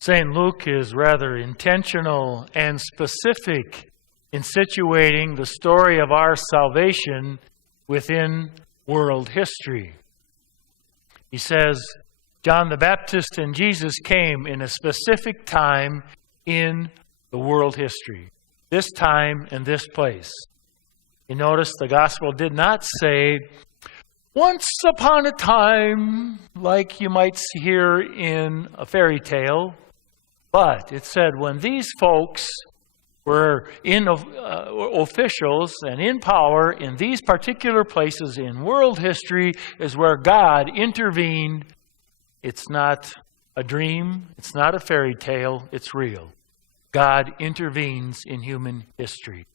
St. Luke is rather intentional and specific in situating the story of our salvation within world history. He says, John the Baptist and Jesus came in a specific time in the world history. This time and this place. You notice the gospel did not say, once upon a time, like you might hear in a fairy tale, but it said when these folks were officials and in power in these particular places in world history is where God intervened. It's not a dream. It's not a fairy tale. It's real. God intervenes in human history.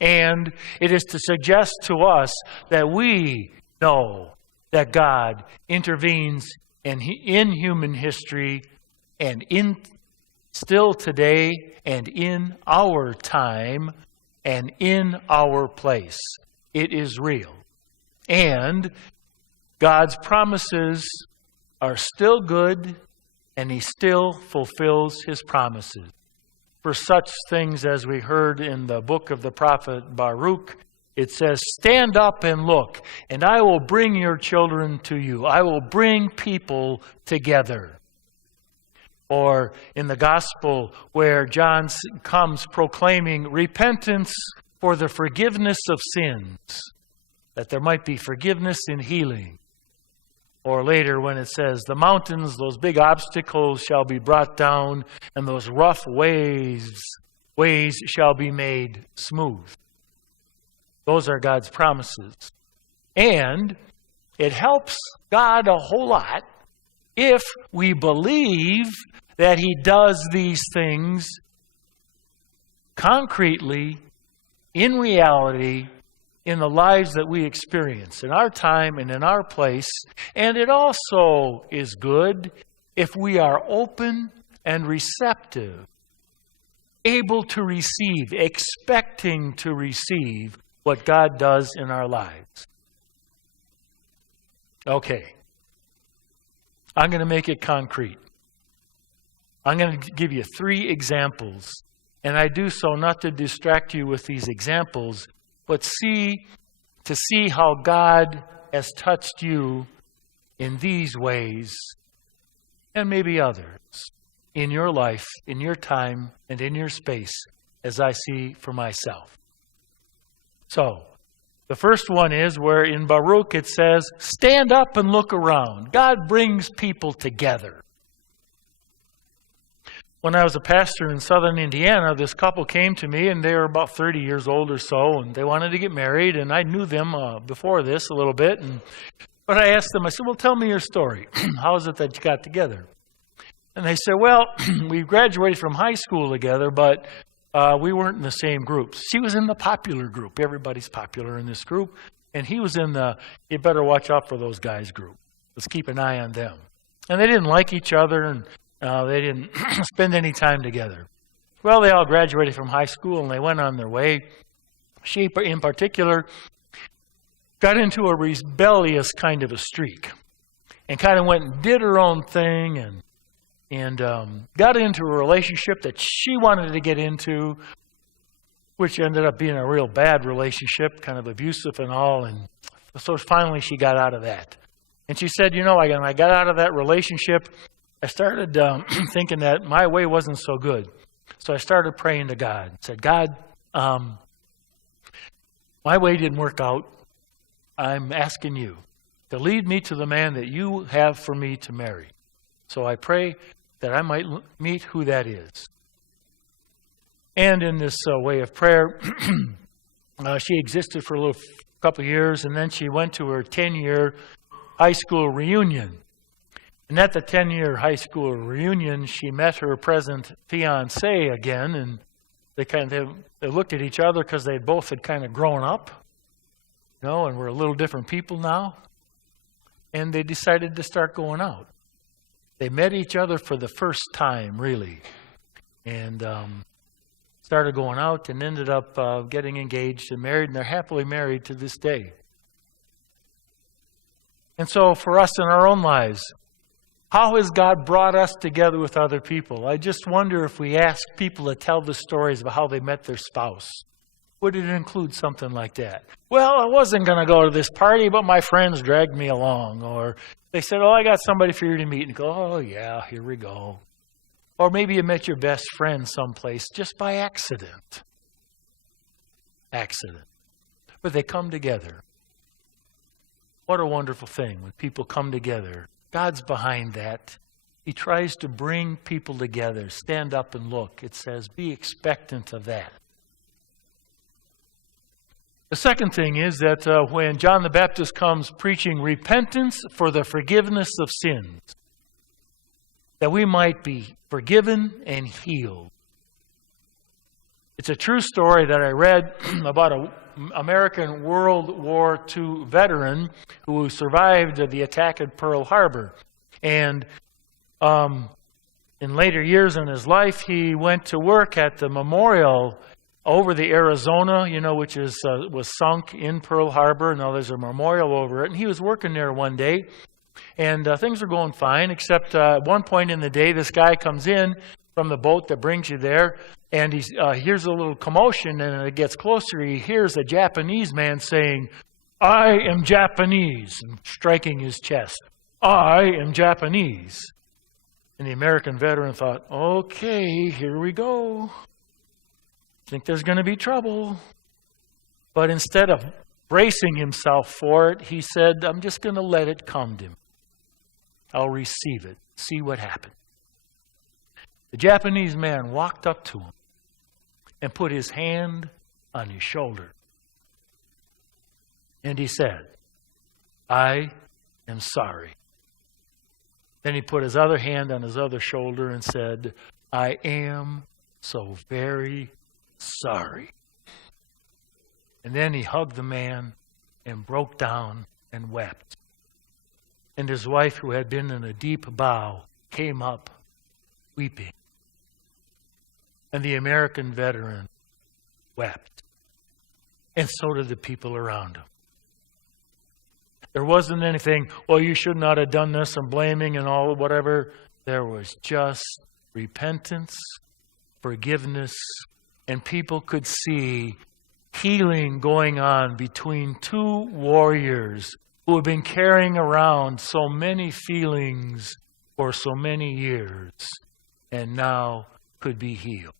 And it is to suggest to us that we know that God intervenes in human history and in still today and in our time and in our place. It is real. And God's promises are still good, and He still fulfills His promises. For such things as we heard in the book of the prophet Baruch, it says, stand up and look, and I will bring your children to you. I will bring people together. Or in the gospel where John comes proclaiming repentance for the forgiveness of sins, that there might be forgiveness and healing. Or later when it says, the mountains, those big obstacles shall be brought down, and those rough ways shall be made smooth. Those are God's promises. And it helps God a whole lot if we believe that He does these things concretely, in reality, in the lives that we experience, in our time and in our place. And it also is good if we are open and receptive, able to receive, expecting to receive what God does in our lives. Okay. I'm going to make it concrete. I'm going to give you 3 examples. And I do so not to distract you with these examples, but to see how God has touched you in these ways, and maybe others, in your life, in your time, and in your space, as I see for myself. So, the first one is where in Baruch it says, stand up and look around. God brings people together. When I was a pastor in southern Indiana, this couple came to me, and they were about 30 years old or so, and they wanted to get married, and I knew them before this a little bit. But I asked them, I said, well, tell me your story. How is it that you got together? And they said, well, we graduated from high school together, but we weren't in the same groups. She was in the popular group. Everybody's popular in this group. And he was in the, you better watch out for those guys group. Let's keep an eye on them. And they didn't like each other, and they didn't spend any time together. Well, they all graduated from high school, and they went on their way. She, in particular, got into a rebellious kind of a streak and kind of went and did her own thing and got into a relationship that she wanted to get into, which ended up being a real bad relationship, kind of abusive and all. And so finally she got out of that. And she said, when I got out of that relationship, I started thinking that my way wasn't so good. So I started praying to God. I said, God, my way didn't work out. I'm asking you to lead me to the man that you have for me to marry. So I pray that I might meet who that is. And in this way of prayer, she existed for a couple of years, and then she went to her 10-year high school reunion. And at the 10-year high school reunion, she met her present fiancé again, and they looked at each other because they both had kind of grown up, and were a little different people now. And they decided to start going out. They met each other for the first time, really, and started going out and ended up getting engaged and married, and they're happily married to this day. And so for us in our own lives, How has God brought us together with other people? I just wonder if we ask people to tell the stories of how they met their spouse. Would it include something like that? Well, I wasn't going to go to this party, but my friends dragged me along. Or they said, I got somebody for you to meet. And go, oh, yeah, here we go. Or maybe you met your best friend someplace just by accident. But they come together. What a wonderful thing when people come together. God's behind that. He tries to bring people together. Stand up and look. It says, be expectant of that. The second thing is that when John the Baptist comes preaching repentance for the forgiveness of sins, that we might be forgiven and healed. It's a true story that I read about an American World War II veteran who survived the attack at Pearl Harbor. And in later years in his life, he went to work at the memorial over the Arizona, which was sunk in Pearl Harbor. Now there's a memorial over it. And he was working there one day, and things were going fine, except at one point in the day, this guy comes in from the boat that brings you there, and he hears a little commotion, and it gets closer. He hears a Japanese man saying, I am Japanese, and striking his chest. I am Japanese. And the American veteran thought, okay, here we go. Think there's going to be trouble. But instead of bracing himself for it, he said, I'm just going to let it come to me. I'll receive it. See what happens. The Japanese man walked up to him and put his hand on his shoulder. And he said, I am sorry. Then he put his other hand on his other shoulder and said, I am so very sorry. And then he hugged the man and broke down and wept. And his wife, who had been in a deep bow, came up weeping. And the American veteran wept. And so did the people around him. There wasn't anything, well, you should not have done this, and blaming and all whatever. There was just repentance, forgiveness, and people could see healing going on between two warriors who have been carrying around so many feelings for so many years and now could be healed.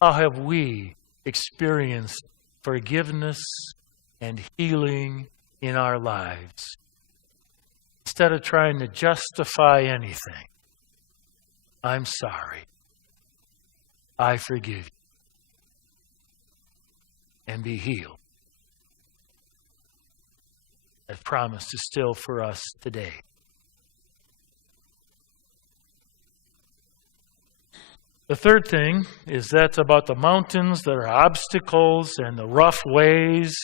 How have we experienced forgiveness and healing in our lives? Instead of trying to justify anything, I'm sorry. I forgive you. And be healed. That promise is still for us today. The third thing is that about the mountains, there are obstacles and the rough ways.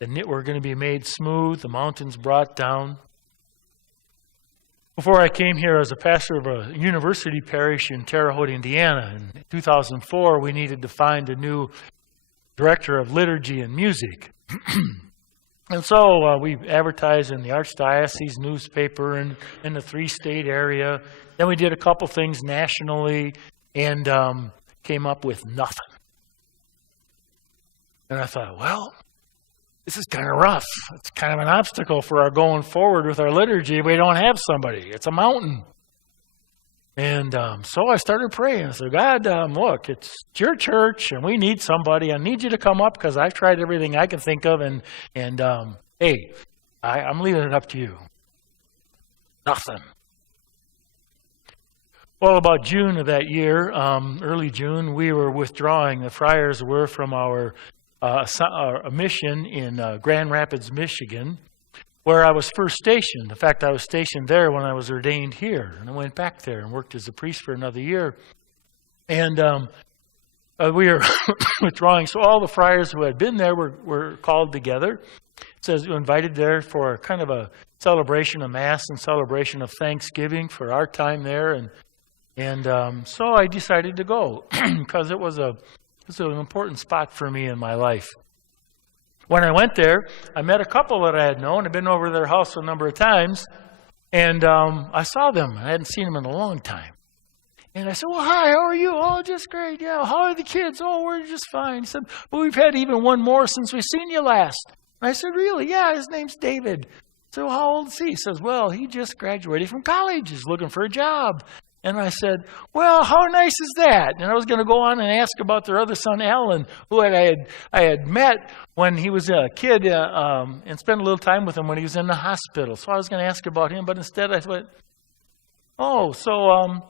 We're going to be made smooth, the mountains brought down. Before I came here as a pastor of a university parish in Terre Haute, Indiana, in 2004, we needed to find a new director of liturgy and music. And so we advertised in the Archdiocese newspaper and in the 3-state area. Then we did a couple things nationally and came up with nothing. And I thought, well, this is kind of rough. It's kind of an obstacle for our going forward with our liturgy. We don't have somebody. It's a mountain. And so I started praying. I said, God, look, it's your church, and we need somebody. I need you to come up because I've tried everything I can think of, and hey, I'm leaving it up to you. Nothing. Well, about June of that year, early June, we were withdrawing. The friars were from our mission in Grand Rapids, Michigan, where I was first stationed. In fact, I was stationed there when I was ordained here. And I went back there and worked as a priest for another year. And we were withdrawing. So all the friars who had been there were called together. It says invited there for a kind of a celebration of Mass and celebration of Thanksgiving for our time there. And so I decided to go because it was an important spot for me in my life. When I went there, I met a couple that I had known. I'd been over to their house a number of times. And I saw them. I hadn't seen them in a long time. And I said, well, hi, how are you? Oh, just great. Yeah, how are the kids? Oh, we're just fine. He said, well, we've had even one more since we've seen you last. And I said, really? Yeah, his name's David. So how old is he? He says, well, he just graduated from college. He's looking for a job. And I said, well, how nice is that? And I was going to go on and ask about their other son, Alan, who I had met when he was a kid and spent a little time with him when he was in the hospital. So I was going to ask about him, but instead I thought, oh, so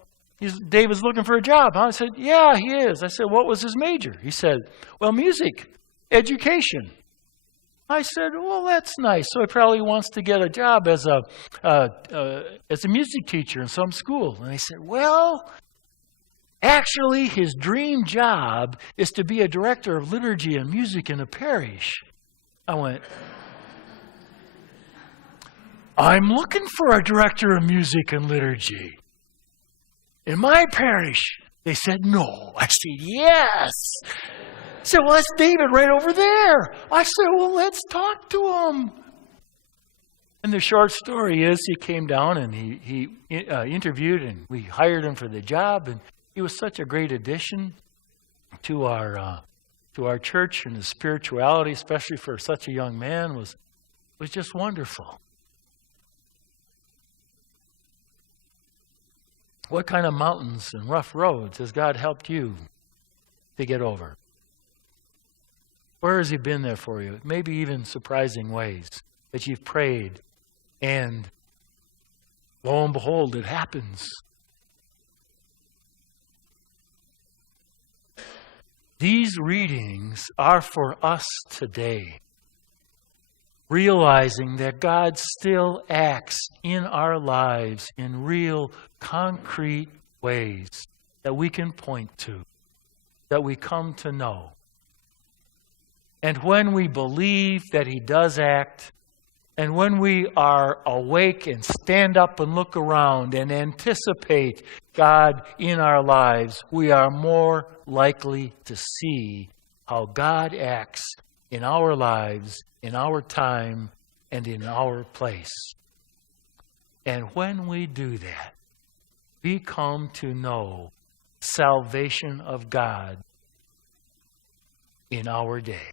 David's looking for a job, huh? I said, yeah, he is. I said, what was his major? He said, well, music, education. I said, well, that's nice. So he probably wants to get a job as a music teacher in some school. And I said, well, actually, his dream job is to be a director of liturgy and music in a parish. I went, I'm looking for a director of music and liturgy in my parish. They said, no. I said, yes. I said, well, that's David right over there. I said, well, let's talk to him. And the short story is he came down and he interviewed and we hired him for the job. And he was such a great addition to our church, and his spirituality, especially for such a young man, was just wonderful. What kind of mountains and rough roads has God helped you to get over? Where has he been there for you? Maybe even surprising ways that you've prayed, and lo and behold, it happens. These readings are for us today, realizing that God still acts in our lives in real, concrete ways that we can point to, that we come to know. And when we believe that he does act, and when we are awake and stand up and look around and anticipate God in our lives, we are more likely to see how God acts in our lives, in our time, and in our place. And when we do that, we come to know salvation of God in our day.